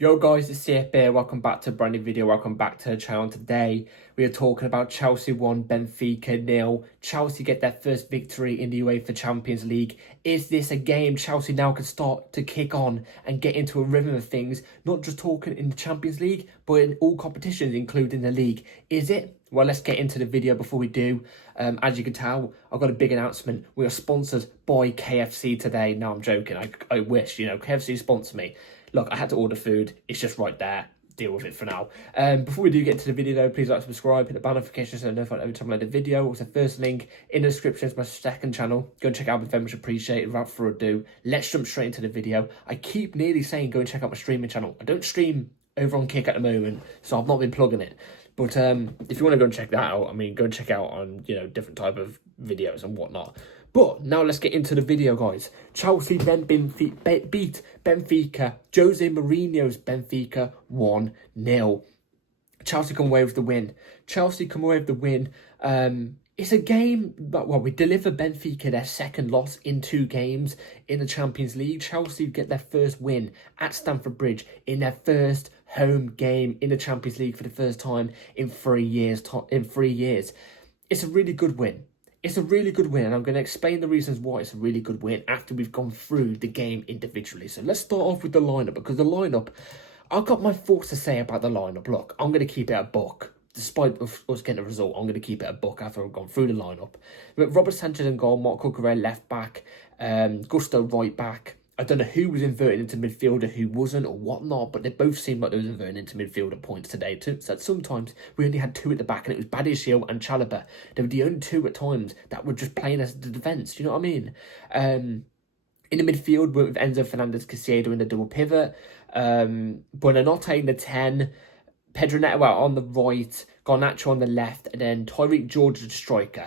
Yo guys, it's CF here. Welcome back to a brand new video. Welcome back to the channel. Today we are talking about Chelsea 1, Benfica 0. Chelsea get their first victory in the UEFA Champions League. Is this a game Chelsea now can start to kick on and get into a rhythm of things? Not just talking in the Champions League, but in all competitions, including the league. Is it? Well, let's get into the video before we do. As you can tell, I've got a big announcement. We are sponsored by KFC today. No, I'm joking. I wish, KFC sponsor me. Look, I had to order food. It's just right there. Deal with it for now. Before we do get into the video though, please like, subscribe, hit the bell notification so you're notified every time I load a video. Also, first link in the description is my second channel. Go and check out, very much appreciated. Without further ado, let's jump straight into the video. I keep nearly saying go and check out my streaming channel. I don't stream over on Kick at the moment, so I've not been plugging it. But if you want to go and check that out, go and check out on, different type of videos and whatnot. But now let's get into the video, guys. Chelsea then beat Benfica. Jose Mourinho's Benfica 1-0. Chelsea come away with the win. It's a game, but we deliver Benfica their second loss in 2 games in the Champions League. Chelsea get their first win at Stamford Bridge in their first home game in the Champions League for the first time in 3 years. It's a really good win. It's a really good win, and I'm going to explain the reasons why it's a really good win after we've gone through the game individually. So let's start off with the lineup, because the lineup, I've got my thoughts to say about the lineup. Look, I'm going to keep it a buck. Despite us getting a result, I'm going to keep it a buck after I've gone through the lineup. But Robert Sanchez in goal, Marc Cucurella left back, Gusto right back. I don't know who was inverted into midfielder, who wasn't, or whatnot, but they both seemed like they was inverted into midfield at points today too. So sometimes we only had 2 at the back, and it was Badiashile and Chalobah. They were the only 2 at times that were just playing as the defence. You know what I mean? In the midfield, with Enzo Fernandez Caicedo in the double pivot, Buonanotte in the 10, Pedro Neto out on the right, Garnacho on the left, and then Tyreek George the striker.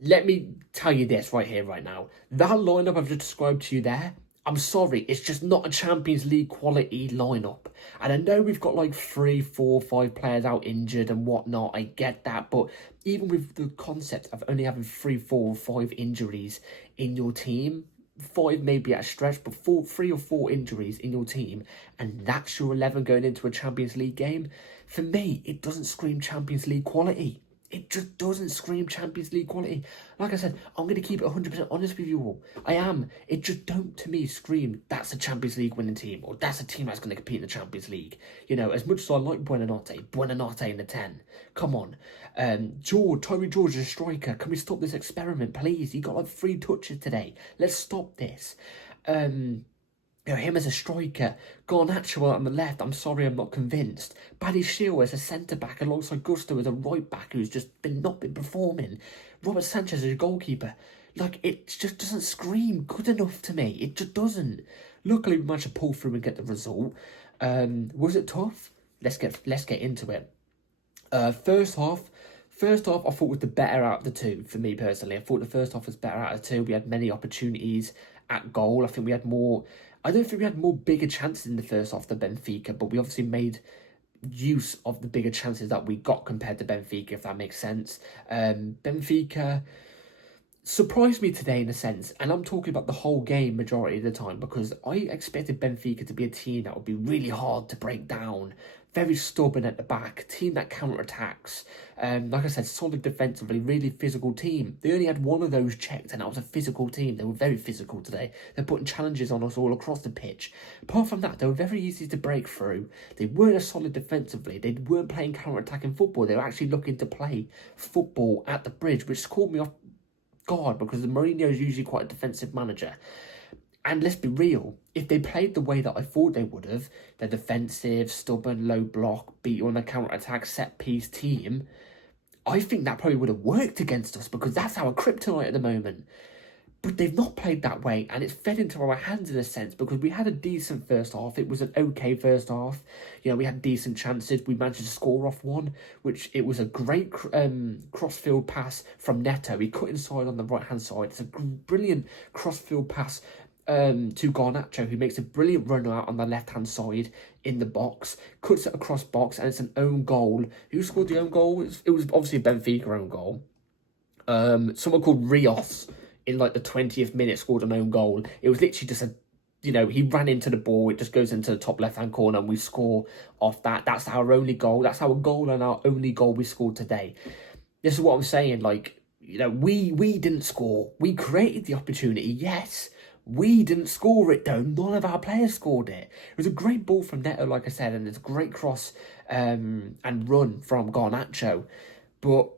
Let me tell you this right here, right now. That lineup I've just described to you there, I'm sorry, it's just not a Champions League quality lineup. And I know we've got like 3, 4, 5 players out injured and whatnot. I get that. But even with the concept of only having 3, 4, or 5 injuries in your team, 5 maybe at a stretch, but 3 or 4 injuries in your team, and that's your 11 going into a Champions League game, for me, it doesn't scream Champions League quality. It just doesn't scream Champions League quality. Like I said, I'm going to keep it 100% honest with you all. I am. It just don't, to me, scream that's a Champions League winning team, or that's a team that's going to compete in the Champions League. As much as I like Buonanotte in the 10. Come on. Tyreek George is a striker. Can we stop this experiment, please? He got like 3 touches today. Let's stop this. Him as a striker, Garnacho on the left, I'm sorry, I'm not convinced. Badiashile as a centre-back alongside Gusto as a right-back who's just not been performing. Robert Sanchez as a goalkeeper. Like, it just doesn't scream good enough to me. It just doesn't. Luckily, we managed to pull through and get the result. Was it tough? Let's get into it. First half, I thought was the better out of the 2, for me personally. I thought the first half was better out of the 2. We had many opportunities at goal. I think we had more... I don't think we had more bigger chances in the first half than Benfica, but we obviously made use of the bigger chances that we got compared to Benfica, if that makes sense. Benfica surprised me today in a sense, and I'm talking about the whole game majority of the time, because I expected Benfica to be a team that would be really hard to break down, very stubborn at the back, team that counter-attacks, like I said, solid defensively, really physical team. They only had 1 of those checked, and that was a physical team. They were very physical today. They're putting challenges on us all across the pitch. Apart from that, they were very easy to break through. They weren't as solid defensively. They weren't playing counter-attacking football. They were actually looking to play football at the bridge, which caught me off guard, because Mourinho is usually quite a defensive manager. And let's be real, if they played the way that I thought they would have, the defensive, stubborn, low block, beat you on a counter-attack, set-piece team, I think that probably would have worked against us, because that's our kryptonite at the moment. But they've not played that way, and it's fed into our hands in a sense, because we had a decent first half. It was an okay first half. We had decent chances. We managed to score off one, which it was a great cross-field pass from Neto. He cut inside on the right-hand side. It's a brilliant cross-field pass to Garnacho, who makes a brilliant run out on the left-hand side in the box, cuts it across box, and it's an own goal. Who scored the own goal? It was obviously a Benfica own goal. Someone called Rios in like the 20th minute scored an own goal. It was literally just a he ran into the ball, it just goes into the top left-hand corner and we score off that. That's our only goal. That's our goal and our only goal we scored today. This is what I'm saying, like, we didn't score. We created the opportunity, yes. We didn't score it, though. None of our players scored it. It was a great ball from Neto, like I said, and it's a great cross and run from Garnacho. But,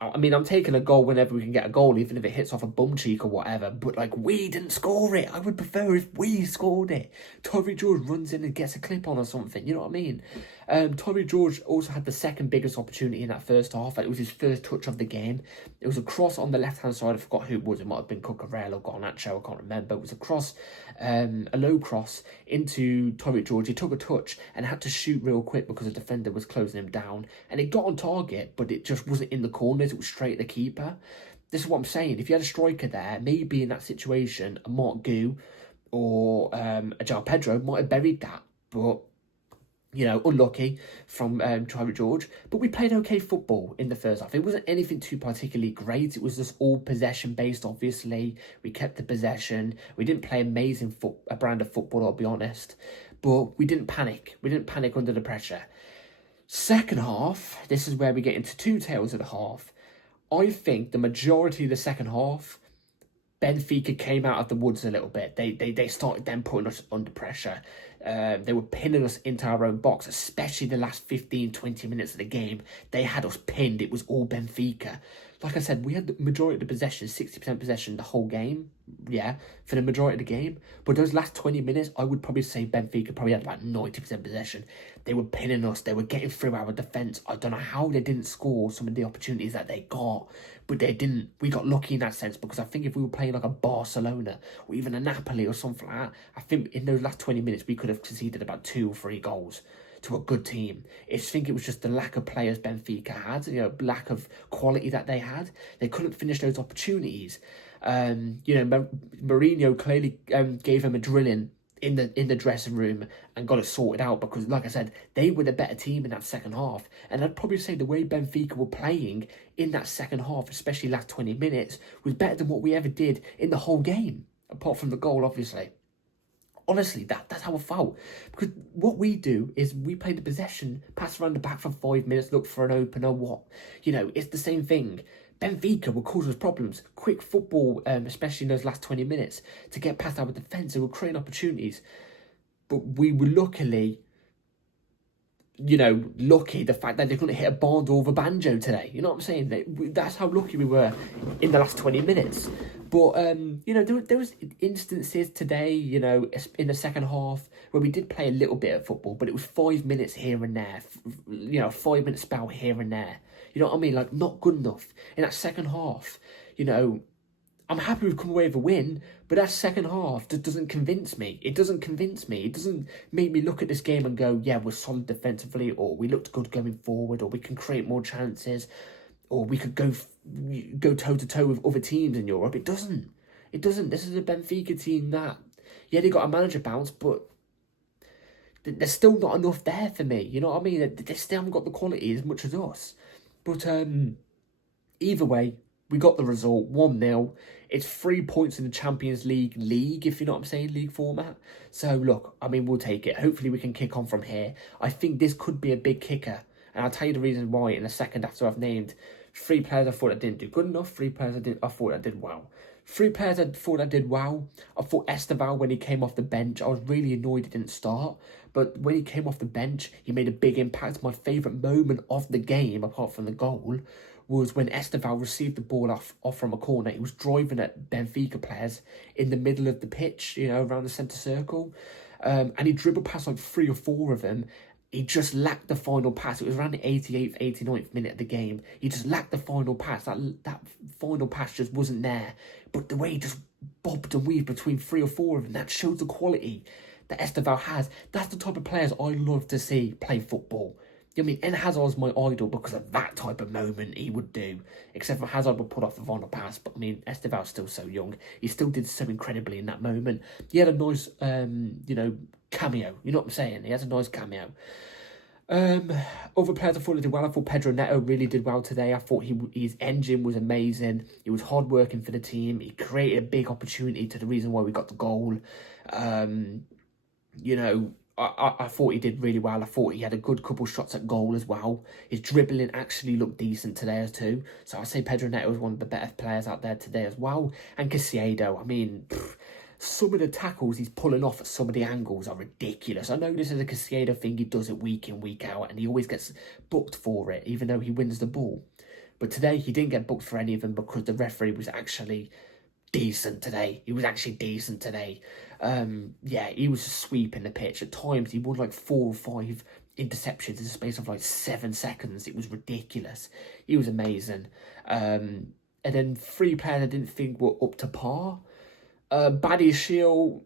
I mean, I'm taking a goal whenever we can get a goal, even if it hits off a bum cheek or whatever. But, like, we didn't score it. I would prefer if we scored it. Torrey George runs in and gets a clip on or something. You know what I mean? Torrey George also had the second biggest opportunity in that first half. It was his first touch of the game. It was a cross on the left-hand side. I forgot who it was. It might have been Cucurella or Garnacho. I can't remember. It was a cross, a low cross into Torrey George. He took a touch and had to shoot real quick because the defender was closing him down. And it got on target, but it just wasn't in the corners. It was straight at the keeper. This is what I'm saying. If you had a striker there, maybe in that situation, a Mark Gu or a João Pedro might have buried that. But unlucky from Torrey George. But we played okay football in the first half. It wasn't anything too particularly great. It was just all possession-based, obviously. We kept the possession. We didn't play amazing a brand of football, I'll be honest. But we didn't panic. We didn't panic under the pressure. Second half, this is where we get into two tails of the half. I think the majority of the second half, Benfica came out of the woods a little bit. They started then putting us under pressure. They were pinning us into our own box, especially the last 15, 20 minutes of the game. They had us pinned. It was all Benfica. Like I said, we had the majority of the possession, 60% possession the whole game. Yeah, for the majority of the game. But those last 20 minutes, I would probably say Benfica probably had about 90% possession. They were pinning us. They were getting through our defence. I don't know how they didn't score some of the opportunities that they got. But they didn't. We got lucky in that sense because I think if we were playing like a Barcelona or even a Napoli or something like that, I think in those last 20 minutes we could have conceded about 2 or 3 goals to a good team. I think it was just the lack of players Benfica had, lack of quality that they had. They couldn't finish those opportunities. Mourinho clearly gave him a drilling in the dressing room and got it sorted out because, like I said, they were the better team in that second half. And I'd probably say the way Benfica were playing in that second half, especially last 20 minutes, was better than what we ever did in the whole game, apart from the goal, obviously. Honestly, that's how I felt. Because what we do is we play the possession, pass around the back for 5 minutes, look for an opener, what? It's the same thing. Benfica will cause us problems. Quick football, especially in those last 20 minutes, to get past our defence. They were creating opportunities. But we were lucky the fact that they couldn't hit a barn door of a banjo today. You know what I'm saying? That's how lucky we were in the last 20 minutes. But, there was instances today, in the second half where we did play a little bit of football, but it was 5 minutes here and there, 5-minute spell here and there. You know what I mean? Like, not good enough. In that second half, I'm happy we've come away with a win, but that second half just doesn't convince me. It doesn't convince me. It doesn't make me look at this game and go, yeah, we're solid defensively, or we looked good going forward, or we can create more chances, or we could go toe-to-toe with other teams in Europe. It doesn't. This is a Benfica team that, yeah, they got a manager bounce, but there's still not enough there for me. You know what I mean? They still haven't got the quality as much as us. But either way, we got the result, 1-0. It's 3 points in the Champions League, if you know what I'm saying, league format. So, look, I mean, we'll take it. Hopefully we can kick on from here. I think this could be a big kicker. And I'll tell you the reason why in a second after I've named 3 players I thought I didn't do good enough, 3 players I thought I did well. 3 players I thought I did well. I thought Esteval, when he came off the bench, I was really annoyed he didn't start. But when he came off the bench, he made a big impact. My favourite moment of the game, apart from the goal, was when Esteval received the ball off from a corner. He was driving at Benfica players in the middle of the pitch, around the centre circle. And he dribbled past like 3 or 4 of them. He just lacked the final pass. It was around the 88th, 89th minute of the game. He just lacked the final pass. That final pass just wasn't there. But the way he just bobbed and weaved between 3 or 4 of them, that shows the quality that Esteval has. That's the type of players I love to see play football. I mean, and Hazard's my idol because of that type of moment he would do. Except for Hazard would put off the final pass. But, I mean, Esteval's still so young. He still did so incredibly in that moment. He had a nice, cameo. You know what I'm saying? He has a nice cameo. Other players I thought did well. I thought Pedro Neto really did well today. I thought his engine was amazing. He was hard working for the team. He created a big opportunity to the reason why we got the goal. You know, I thought he did really well. I thought he had a good couple shots at goal as well. His dribbling actually looked decent today as too. So I'd say Pedro Neto was one of the better players out there today as well. And Caicedo, I mean, some of the tackles he's pulling off at some of the angles are ridiculous. I know this is a Caicedo thing. He does it week in, week out, and he always gets booked for it, even though he wins the ball. But today, he didn't get booked for any of them because the referee was actually decent today. He was actually decent today. Yeah, he was sweeping the pitch. At times, he won like 4 or 5 interceptions in the space of like 7 seconds. It was ridiculous. He was amazing. And then 3 players I didn't think were up to par. Badiashile,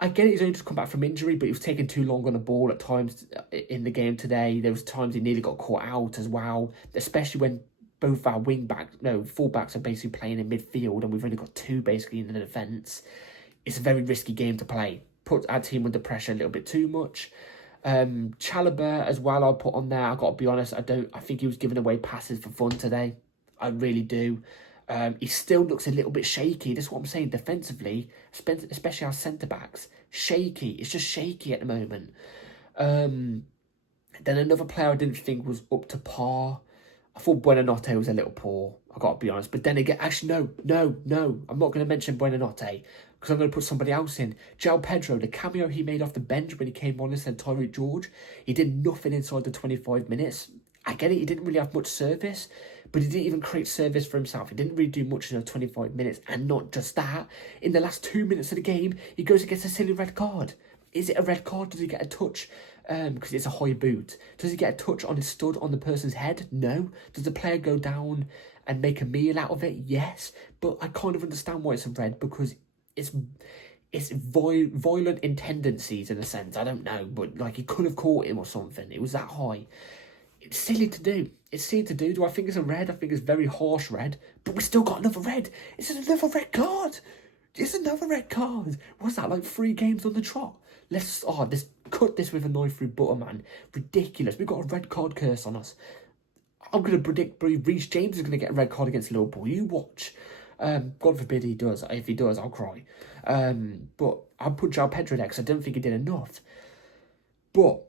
I get he's only just come back from injury, but he was taking too long on the ball at times in the game today. There was times he nearly got caught out as well, especially when both our fullbacks are basically playing in midfield and we've only got 2 basically in the defence. It's a very risky game to play. Put our team under pressure a little bit too much. Chalobah as well, I'll put on there. I've got to be honest, I think he was giving away passes for fun today. I really do. He still looks a little bit shaky. That's what I'm saying. Defensively, especially our centre-backs, shaky. It's just shaky at the moment. Then another player I didn't think was up to par. I thought Buonanotte was a little poor. I got to be honest. But then again, actually, no. I'm not going to mention Buonanotte because I'm going to put somebody else in. João Pedro, the cameo he made off the bench when he came on instead of Tyreek George, he did nothing inside the 25 minutes. I get it, he didn't really have much service, but he didn't even create service for himself. He didn't really do much in those 25 minutes. And not just that, in the last 2 minutes of the game, he goes and gets a silly red card. Is it a red card? Does he get a touch? Because it's a high boot. Does he get a touch on his stud on the person's head? No. Does the player go down and make a meal out of it? Yes. But I kind of understand why it's a red, because it's violent in tendencies in a sense. I don't know, but like he could have caught him or something. It was that high. It's silly to do. It's silly to do. Do I think it's a red? I think it's very harsh red. But we still got another red. It's another red card. It's another red card. What's that, like 3 games on the trot? Let's cut this with a knife through butter, man. Ridiculous. We've got a red card curse on us. I'm going to predict Reece James is going to get a red card against Liverpool. You watch. God forbid he does. If he does, I'll cry. But I'll put João Pedro there because I don't think he did enough. But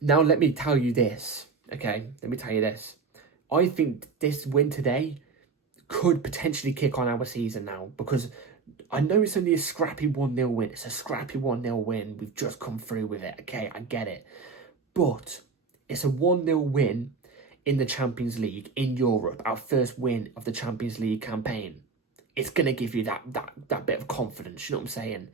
now let me tell you this. Okay, let me tell you this. I think this win today could potentially kick on our season now, because I know it's only a scrappy 1-0 win. It's a scrappy 1-0 win. We've just come through with it. Okay, I get it. But it's a 1-0 win in the Champions League in Europe, our first win of the Champions League campaign. It's going to give you that bit of confidence, you know what I'm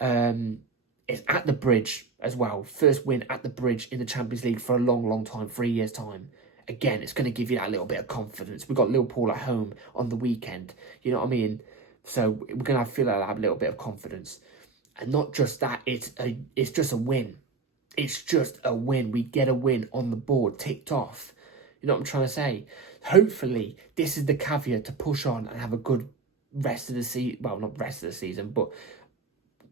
saying? It's at the Bridge as well. First win at the Bridge in the Champions League for a long, long time, 3 years' time. Again, it's going to give you that little bit of confidence. We've got Liverpool at home on the weekend. You know what I mean? So we're going to feel like that little bit of confidence. And not just that, it's just a win. It's just a win. We get a win on the board, ticked off. You know what I'm trying to say? Hopefully, this is the caveat to push on and have a good rest of the season. Well, not rest of the season, but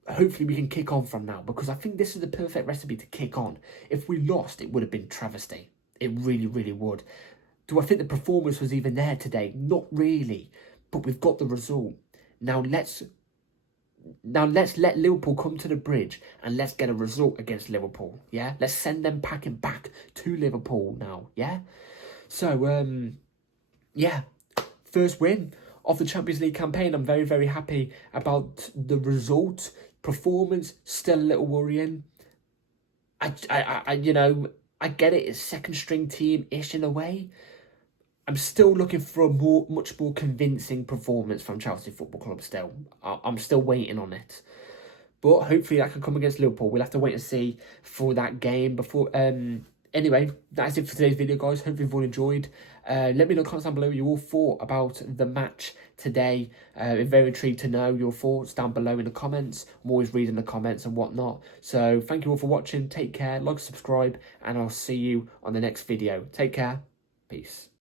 hopefully we can kick on from now, because I think this is the perfect recipe to kick on. If we lost, it would have been travesty. It really, really would. Do I think the performance was even there today? Not really, but we've got the result. Now let's let Liverpool come to the Bridge and let's get a result against Liverpool. Yeah, let's send them packing back to Liverpool now. Yeah, so yeah, first win of the Champions League campaign. I'm very, very happy about the result. Performance still a little worrying. I get it. It's second string team-ish in a way. I'm still looking for a much more convincing performance from Chelsea Football Club still. I'm still waiting on it. But hopefully that can come against Liverpool. We'll have to wait and see for that game before. Anyway, that's it for today's video, guys. Hope you've all enjoyed. Let me know in the comments down below what you all thought about the match today. I'm very intrigued to know your thoughts down below in the comments. I'm always reading the comments and whatnot. So thank you all for watching. Take care, like, subscribe, and I'll see you on the next video. Take care. Peace.